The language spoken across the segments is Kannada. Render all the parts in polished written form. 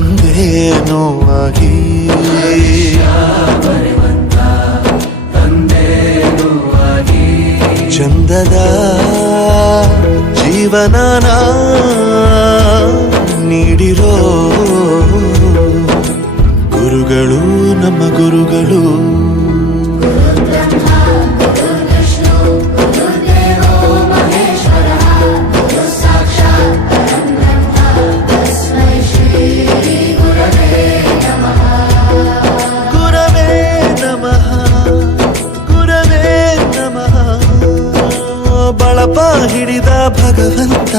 ತಂದೇನೋ ಆಗಿ ಚಂದದ ಜೀವನನ ನೀಡಿರೋ ಗುರುಗಳು ನಮ್ಮ ಗುರುಗಳು. ಬಳಪ ಹಿಡಿದ ಭಗವಂತ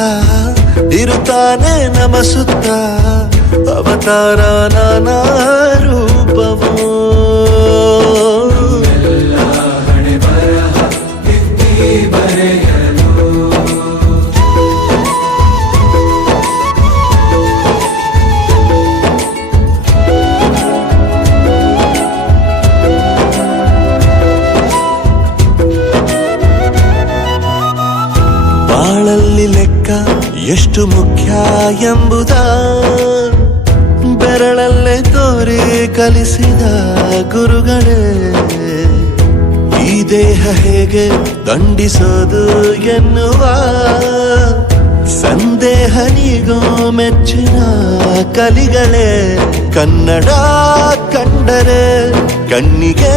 ಇರುತ್ತಾನೆ ನಮ ಸುತ್ತ, ಅವತಾರ ನಾನಾ ರೂಪವೋ. ಬಾಳಲ್ಲಿ ಲೆಕ್ಕ ಎಷ್ಟು ಮುಖ್ಯ ಎಂಬುದ ಬೆರಳಲ್ಲೇ ತೋರಿ ಕಲಿಸಿದ ಗುರುಗಳೇ. ಈ ದೇಹ ಹೇಗೆ ದಂಡಿಸೋದು ಎನ್ನುವ ಸಂದೇಹ ನೀಗೋ ಮೆಚ್ಚಿನ ಕಲಿಗಳೇ. ಕನ್ನಡ ಕಂಡರೆ ಕಣ್ಣಿಗೆ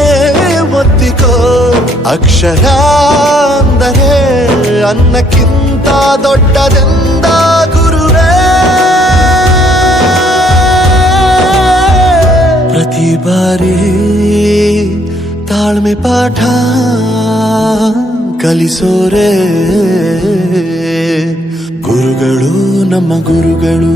ಒತ್ತಿಕೋ, ಅಕ್ಷರ ಅಂದರೆ ಅನ್ನಕ್ಕಿಂತ ದೊಡ್ಡದೆಂದ ಗುರುವೇ. ಪ್ರತಿ ಬಾರಿ ತಾಳ್ಮೆ ಪಾಠ ಕಲಿಸೋರೆ ಗುರುಗಳು ನಮ್ಮ ಗುರುಗಳು.